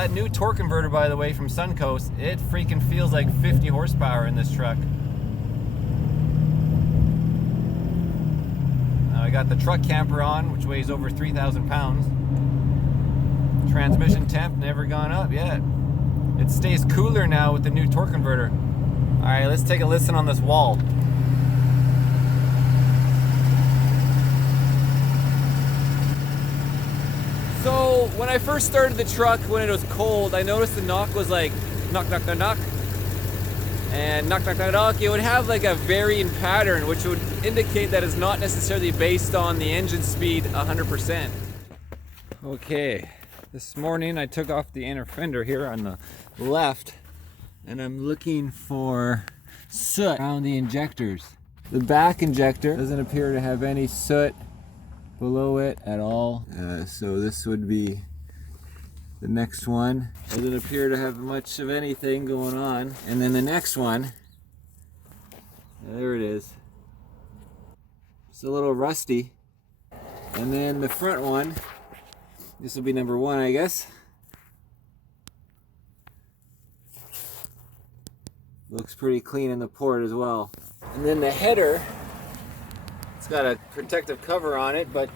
that new torque converter, by the way, from Suncoast, it freaking feels like 50 horsepower in this truck. Now I got the truck camper on, which weighs over 3,000 pounds. Transmission temp never gone up yet. It stays cooler now with the new torque converter. All right, let's take a listen on this wall. So when I first started the truck, when it was cold, I noticed the knock was like knock, knock, knock, knock. And knock, knock, knock, knock. It would have like a varying pattern, which would indicate that it's not necessarily based on the engine speed 100%. Okay, this morning I took off the inner fender here on the left, and I'm looking for soot around the injectors. The back injector doesn't appear to have any soot below it at all. So this would be the next one. Doesn't appear to have much of anything going on. And then the next one, there it is. It's a little rusty. And then the front one, this will be number one, I guess. Looks pretty clean in the port as well. And then the header, it's got a protective cover on it, but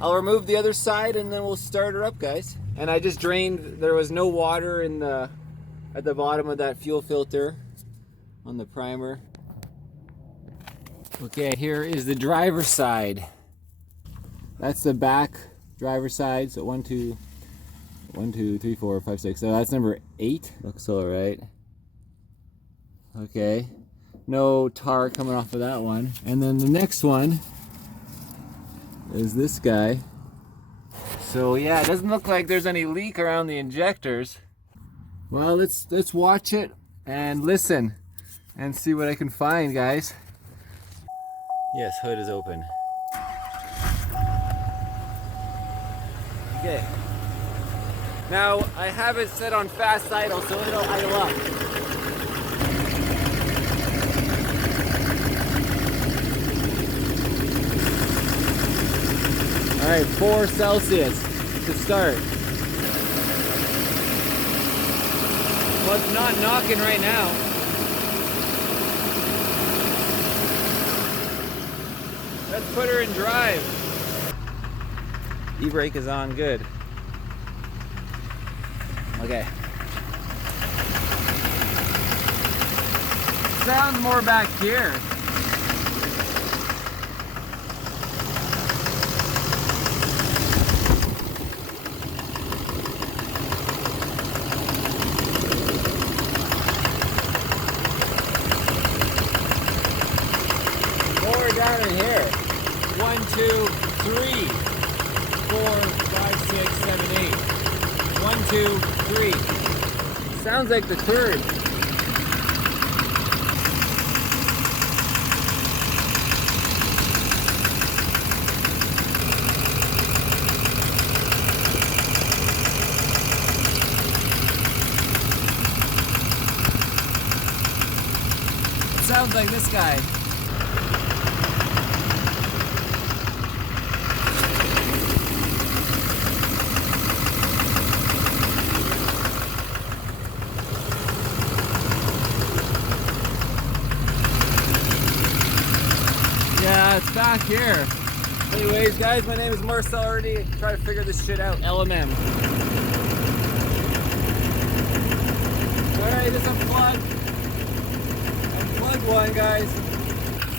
I'll remove the other side and then we'll start her up, guys. And I just drained, there was no water in at the bottom of that fuel filter on the primer. Okay, here is the driver's side. That's the back driver's side. So 1, 2, 3, 4, 5, 6. So that's number 8. Looks all right. Okay. No tar coming off of that one. And then the next one is this guy. So yeah, it doesn't look like there's any leak around the injectors. Well, let's watch it and listen and see what I can find, guys. Yes, hood is open. Okay. Now I have it set on fast idle, so it'll idle up. Alright, 4 Celsius to start. Well, it's not knocking right now. Let's put her in drive. E-brake is on, good. Okay. Sounds more back here. Down in here. 1, 2, 3, 4, 5, 6, 7, 8. 1, 2, 3. Sounds like the third. It sounds like this guy. Yeah, it's back here. Anyways, guys, my name is Marcel. Already try to figure this shit out. LMM. Alright, just unplug. Unplug one, guys.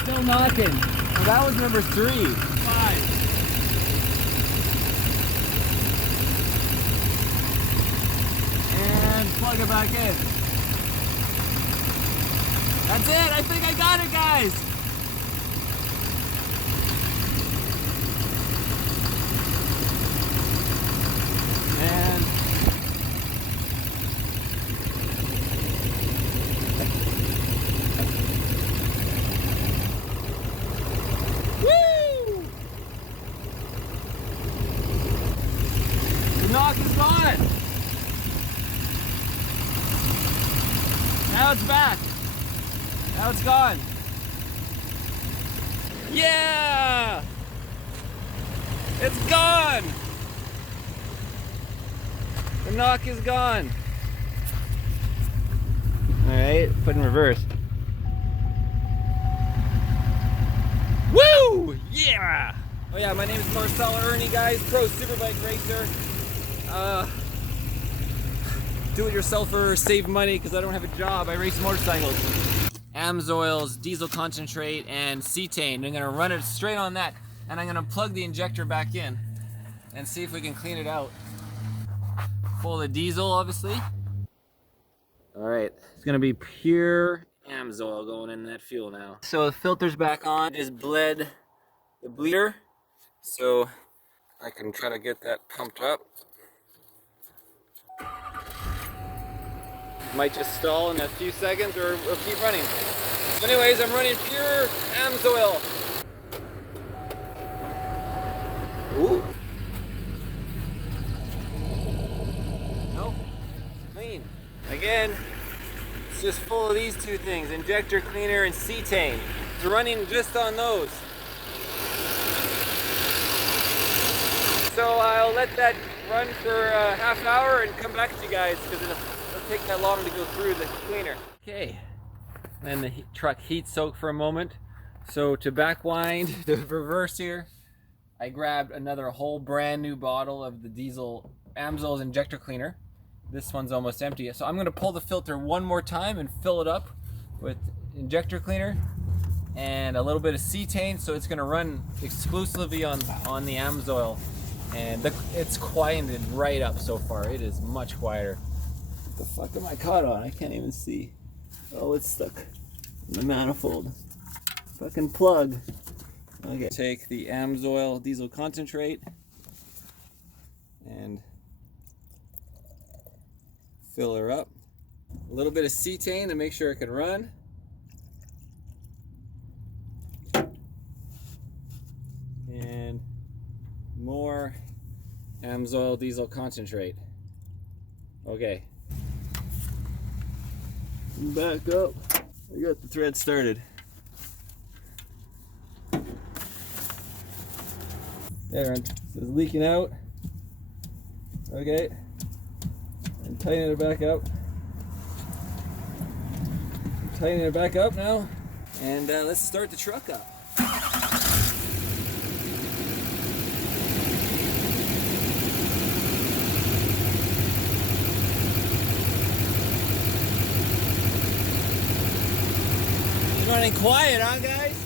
Still knocking. Well, that was number 3. 5. And plug it back in. That's it. I think I got it, guys. And woo! The knock is gone. Now it's back. Now it's gone. Yeah! It's gone! The The knock is gone. All right, put in reverse. Woo! Yeah! Oh yeah, my name is Marcel Ernie, guys, pro superbike racer. Do-it-yourselfer, save money because I don't have a job. I race motorcycles. AMSOIL's diesel concentrate and cetane. I'm gonna run it straight on that, and I'm gonna plug the injector back in and see if we can clean it out. Full of diesel, obviously. All right, it's gonna be pure AMSOIL going in that fuel now. So the filter's back on. Just bled the bleeder, so I can try to get that pumped up. Might just stall in a few seconds, or we'll keep running. So anyways, I'm running pure AMSOIL. Ooh. Nope. Clean. Again, it's just full of these two things, injector cleaner and cetane. It's running just on those. So I'll let that run for a half hour and come back to you guys, because it'll take that long to go through the cleaner. Okay, and the truck heat soak for a moment. So to backwind the reverse here, I grabbed another whole brand new bottle of the diesel AMSOIL's injector cleaner. This one's almost empty. So I'm gonna pull the filter one more time and fill it up with injector cleaner and a little bit of cetane. So it's gonna run exclusively on the AMSOIL. And it's quieted right up so far. It is much quieter. What the fuck am I caught on? I can't even see. Oh, it's stuck in the manifold. Fucking plug. Okay. Take the AMSOIL diesel concentrate and fill her up. A little bit of cetane to make sure it can run. And more AMSOIL diesel concentrate. Okay. Back up. I got the thread started. There, it's leaking out. Okay. And tighten it back up. Tightening it back up now. And let's start the truck up. Running quiet, huh, guys?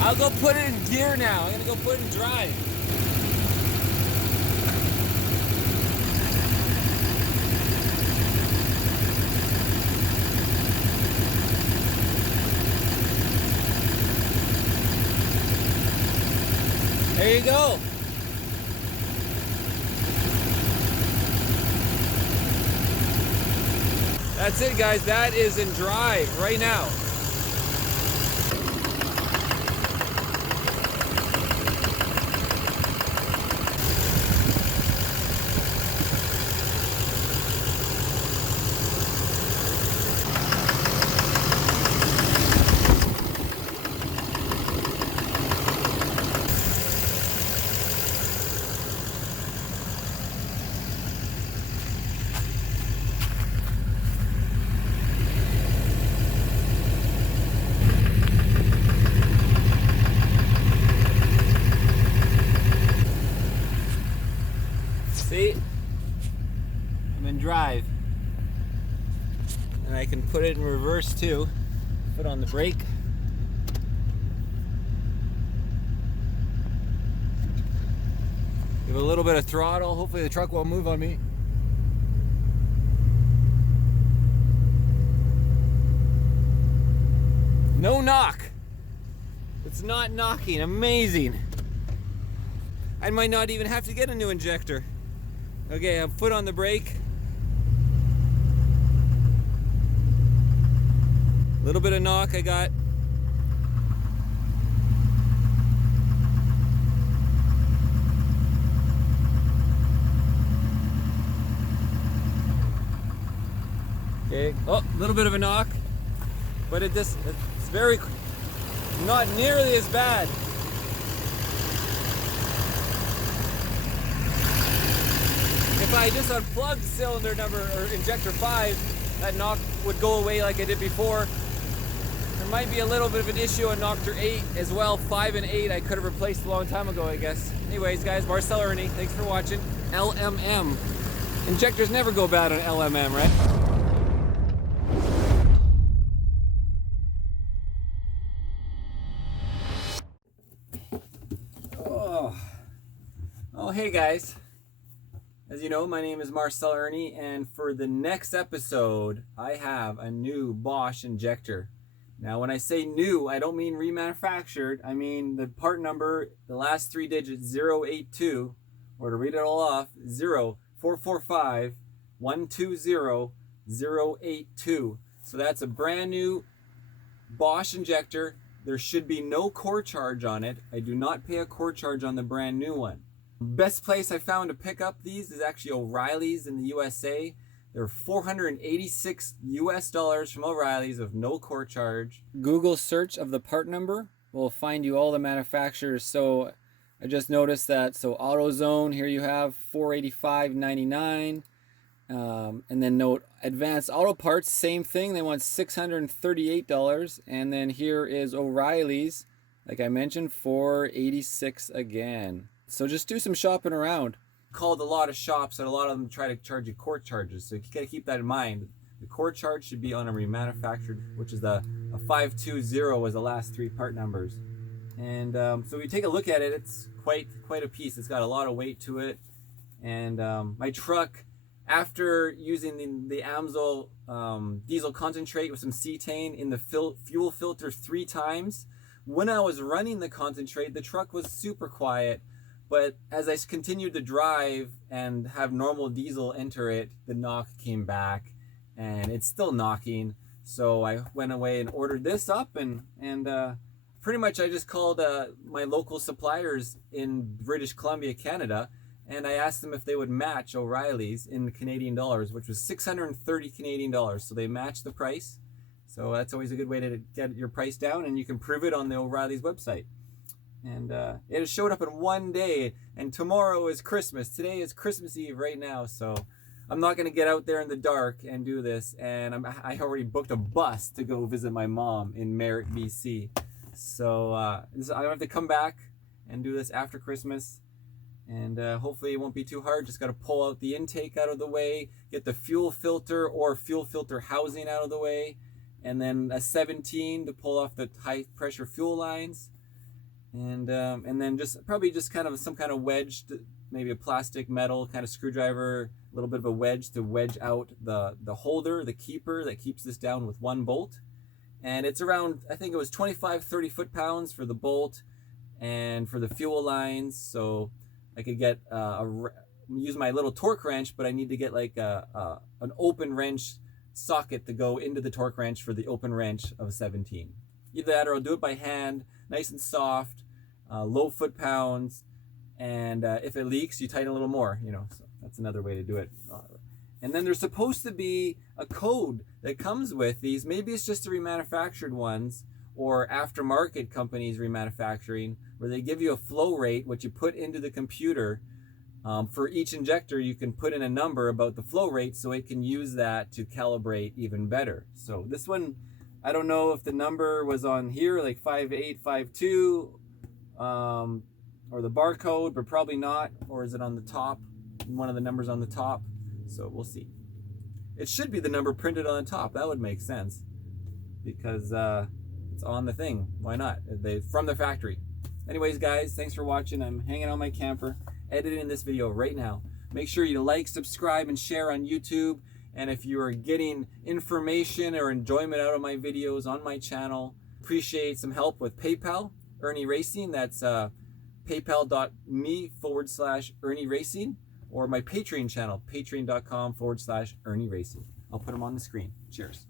I'll go put it in gear now. I'm gonna go put it in drive. There you go. That's it, guys. That is in drive right now. See, I'm in drive, and I can put it in reverse too. Put on the brake. Give a little bit of throttle. Hopefully the truck won't move on me. No knock. It's not knocking. Amazing. I might not even have to get a new injector. Okay, I'm foot on the brake. A little bit of knock I got. Okay, oh, a little bit of a knock. But it's very, not nearly as bad. I just unplugged cylinder number, or injector 5, that knock would go away like I did before. There might be a little bit of an issue on Injector 8 as well. 5 and 8 I could have replaced a long time ago, I guess. Anyways, guys, Marcel Ernie, thanks for watching. LMM. Injectors never go bad on LMM, right? Oh, hey guys. As you know, my name is Marcel Ernie, and for the next episode, I have a new BOSCH injector. Now, when I say new, I don't mean remanufactured. I mean the part number, the last 3 digits, 082, or to read it all off, 0445 120 082. So that's a brand new BOSCH injector. There should be no core charge on it. I do not pay a core charge on the brand new one. Best place I found to pick up these is actually O'Reilly's in the USA. They're $486 US from O'Reilly's with no core charge. Google search of the part number will find you all the manufacturers. So I just noticed that. So AutoZone, here you have $485.99. And then note Advanced Auto Parts, same thing. They want $638. And then here is O'Reilly's, like I mentioned, $486 again. So just do some shopping around. Called a lot of shops, and a lot of them try to charge you core charges. So you gotta keep that in mind. The core charge should be on a remanufactured, which is a 520 was the last 3 part numbers. And so we take a look at it. It's quite a piece. It's got a lot of weight to it. And my truck, after using the AMSOIL diesel concentrate with some cetane in the fuel filter 3 times, when I was running the concentrate, the truck was super quiet. But as I continued to drive and have normal diesel enter it, the knock came back, and it's still knocking. So I went away and ordered this up, and pretty much I just called my local suppliers in British Columbia, Canada, and I asked them if they would match O'Reilly's in Canadian dollars, which was 630 Canadian dollars. So they matched the price. So that's always a good way to get your price down, and you can prove it on the O'Reilly's website. And it showed up in one day, and tomorrow is Christmas. Today is Christmas Eve right now, so I'm not going to get out there in the dark and do this. And I already booked a bus to go visit my mom in Merritt, BC. So I don't have to come back and do this after Christmas. And hopefully it won't be too hard. Just got to pull out the intake out of the way, get the fuel filter or fuel filter housing out of the way, and then a 17 to pull off the high pressure fuel lines. And then probably kind of some kind of wedge, maybe a plastic metal kind of screwdriver, a little bit of a wedge to wedge out the holder, the keeper that keeps this down with 1 bolt. And it's around, I think it was 25-30 foot-pounds for the bolt and for the fuel lines. So I could get use my little torque wrench, but I need to get like an open wrench socket to go into the torque wrench for the open wrench of 17. Either that or I'll do it by hand, nice and soft, low foot-pounds, and if it leaks, you tighten a little more, so that's another way to do it. And then there's supposed to be a code that comes with these. Maybe it's just the remanufactured ones or aftermarket companies remanufacturing, where they give you a flow rate, which you put into the computer. For each injector, you can put in a number about the flow rate so it can use that to calibrate even better. So this one, I don't know if the number was on here, like 5852, or the barcode, but probably not. Or is it on the top? One of the numbers on the top. So we'll see. It should be the number printed on the top. That would make sense, because it's on the thing. Why not? From the factory. Anyways, guys, thanks for watching. I'm hanging on my camper, editing this video right now. Make sure you like, subscribe, and share on YouTube. And if you are getting information or enjoyment out of my videos on my channel, appreciate some help with PayPal, Ernie Racing. That's paypal.me/Ernie Racing, or my Patreon channel, patreon.com/Ernie Racing. I'll put them on the screen. Cheers.